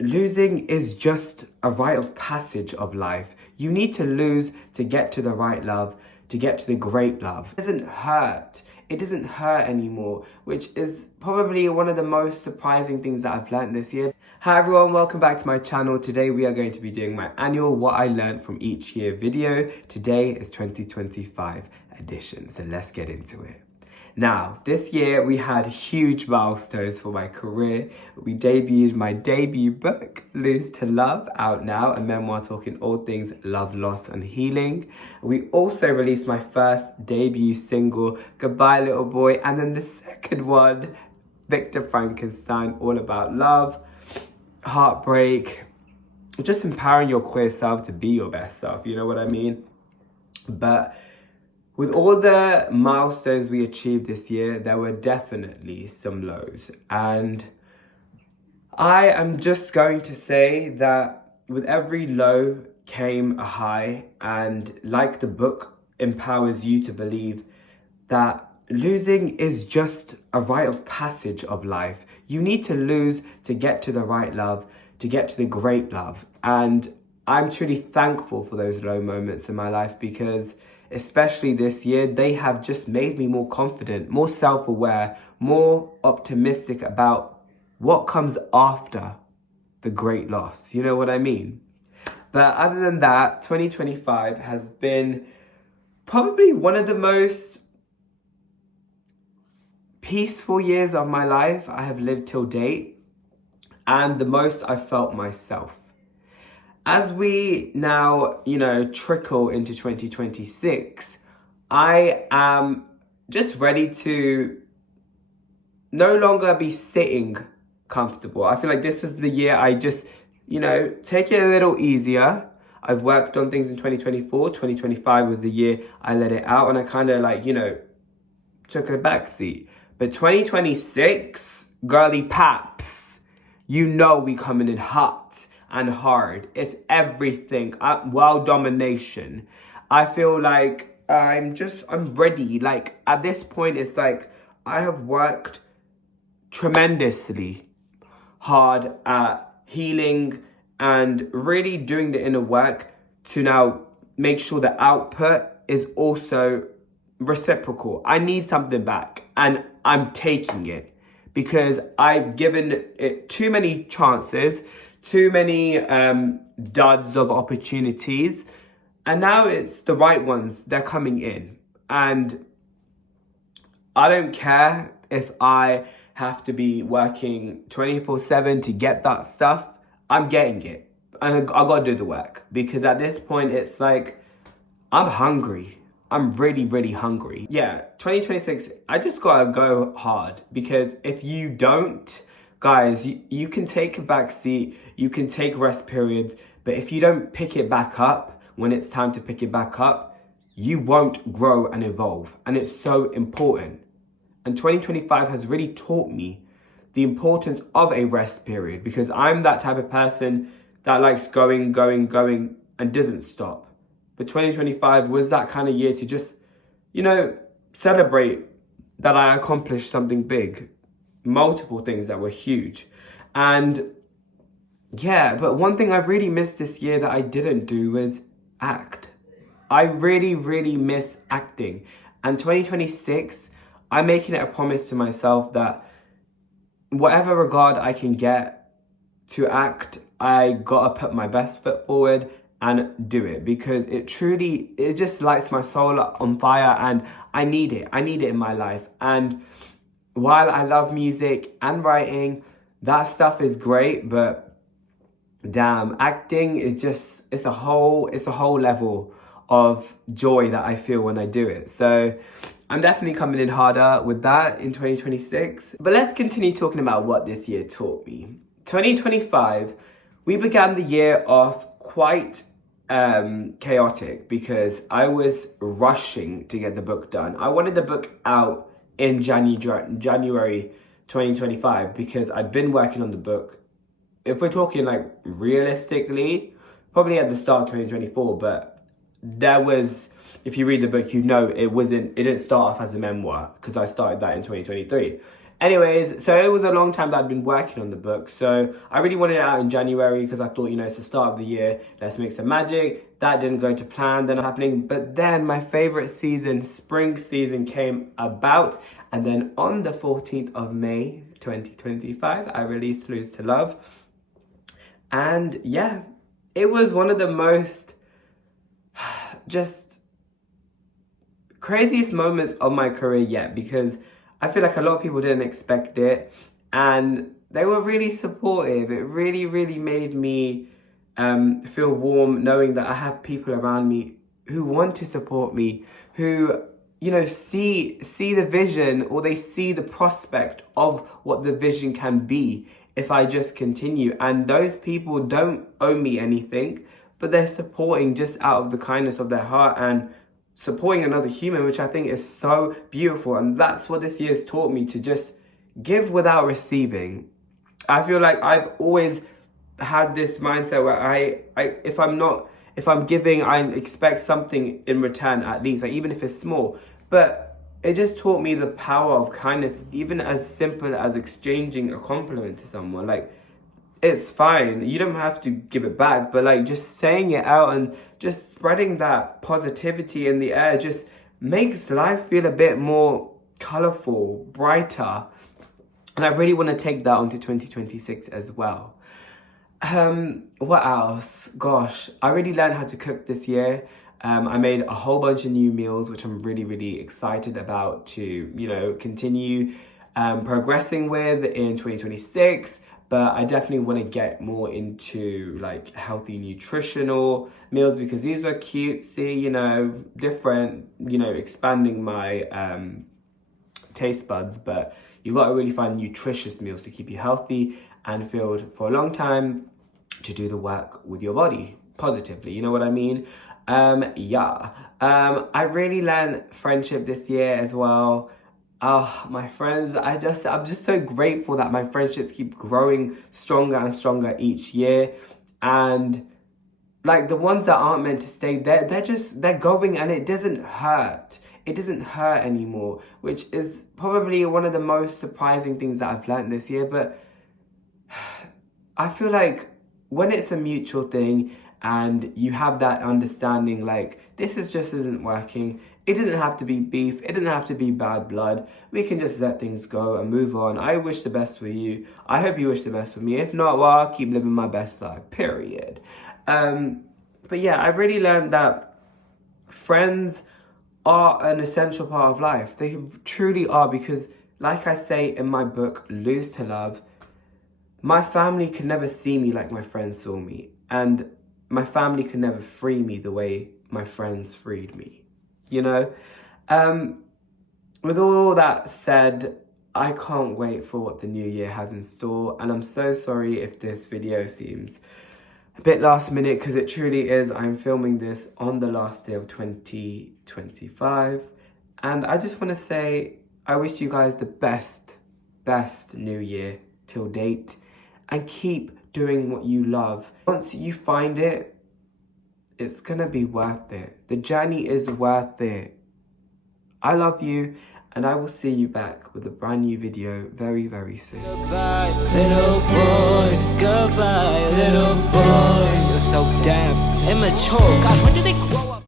losing is just a rite of passage of life. You need to lose to get to the right love, to get to the great love. It doesn't hurt. It doesn't hurt anymore, which is probably one of the most surprising things that I've learned this year. Hi everyone, welcome back to my channel. Today we are going to be doing my annual What I Learned from Each Year video. Today is 2025 edition, so let's get into it. Now, this year we had huge milestones for my career. We debuted my debut book, Lose to Love, out now, a memoir talking all things love, loss and healing. We also released my first debut single, Goodbye Little Boy, and then the second one, Victor Frankenstein, all about love, heartbreak, just empowering your queer self to be your best self, you know what I mean? But with all the milestones we achieved this year, there were definitely some lows. And I am just going to say that with every low came a high. And like the book empowers you to believe that losing is just a rite of passage of life. You need to lose to get to the right love, to get to the great love. And I'm truly thankful for those low moments in my life because especially this year, they have just made me more confident, more self-aware, more optimistic about what comes after the great loss. You know what I mean? But other than that, 2025 has been probably one of the most peaceful years of my life I have lived till date, and the most I felt myself. As we now, trickle into 2026, I am just ready to no longer be sitting comfortable. I feel like this was the year I just, take it a little easier. I've worked on things in 2024. 2025 was the year I let it out and I kind of took a backseat. But 2026, girly paps, we coming in hot and hard. It's everything. World domination. I feel like I'm ready. Like at this point, it's like I have worked tremendously hard at healing and really doing the inner work to now make sure the output is also reciprocal. I need something back and I'm taking it because I've given it too many chances, too many duds of opportunities, and now it's the right ones. They're coming in, and I don't care if I have to be working 24/7 to get that stuff. I'm getting it, and I gotta do the work because at this point it's like I'm hungry. I'm really, really hungry. Yeah, 2026, I just gotta go hard because if you don't, guys, you can take a back seat, you can take rest periods, but if you don't pick it back up when it's time to pick it back up, you won't grow and evolve. And it's so important. And 2025 has really taught me the importance of a rest period because I'm that type of person that likes going and doesn't stop. But 2025 was that kind of year to just, celebrate that I accomplished something big. Multiple things that were huge. And yeah, but one thing I really missed this year that I didn't do was act. I really, really miss acting. And 2026, I'm making it a promise to myself that whatever regard I can get to act, I gotta put my best foot forward and do it because it just lights my soul on fire and I need it in my life. And while I love music and writing, that stuff is great, but damn, acting is just, it's a whole level of joy that I feel when I do it. So I'm definitely coming in harder with that in 2026. But let's continue talking about what this year taught me. 2025, we began the year off quite chaotic because I was rushing to get the book done. I wanted the book out in January 2025 because I'd been working on the book. If we're talking realistically, probably at the start of 2024, but there was, if you read the book, it didn't start off as a memoir because I started that in 2023. Anyways, so it was a long time that I'd been working on the book. So I really wanted it out in January because I thought, you know, it's the start of the year. Let's make some magic. That didn't go to plan, then happening. But then my favorite season, spring season, came about. And then on the 14th of May, 2025, I released Lose to Love. And yeah, it was one of the most just craziest moments of my career yet, because I feel like a lot of people didn't expect it and they were really supportive. It really, really made me feel warm knowing that I have people around me who want to support me, who, you know, see the vision, or they see the prospect of what the vision can be if I just continue. And those people don't owe me anything, but they're supporting just out of the kindness of their heart and supporting another human, which I think is so beautiful. And that's what this year has taught me, to just give without receiving. I feel like I've always had this mindset where if I'm giving, I expect something in return, at least, like even if it's small. But it just taught me the power of kindness, even as simple as exchanging a compliment to someone. Like, it's fine, you don't have to give it back, but like just saying it out and just spreading that positivity in the air just makes life feel a bit more colorful, brighter. And I really want to take that onto 2026 as well. What else? Gosh, I really learned how to cook this year. I made a whole bunch of new meals, which I'm really, really excited about to, you know, continue progressing with in 2026. But I definitely want to get more into like healthy nutritional meals, because these were cutesy, you know, different, you know, expanding my taste buds. But you got to really find nutritious meals to keep you healthy and filled for a long time, to do the work with your body positively. You know what I mean? I really learned friendship this year as well. Oh, my friends, I'm just so grateful that my friendships keep growing stronger and stronger each year. And like the ones that aren't meant to stay, they're going, and it doesn't hurt. It doesn't hurt anymore, which is probably one of the most surprising things that I've learned this year. But I feel like when it's a mutual thing and you have that understanding, like, this just isn't working. It doesn't have to be beef. It doesn't have to be bad blood. We can just let things go and move on. I wish the best for you. I hope you wish the best for me. If not, well, I'll keep living my best life, period. But yeah, I've really learned that friends are an essential part of life. They truly are, because like I say in my book, Lose to Love, my family can never see me like my friends saw me. And my family can never free me the way my friends freed me. You know, with all that said, I can't wait for what the new year has in store. And I'm so sorry if this video seems a bit last minute, because it truly is. I'm filming this on the last day of 2025. And I just want to say, I wish you guys the best new year till date. And keep doing what you love. Once you find it, it's gonna be worth it. The journey is worth it. I love you, and I will see you back with a brand new video very, very soon. Goodbye, little boy. Goodbye, little boy. You're so damn immature. God, when do they grow?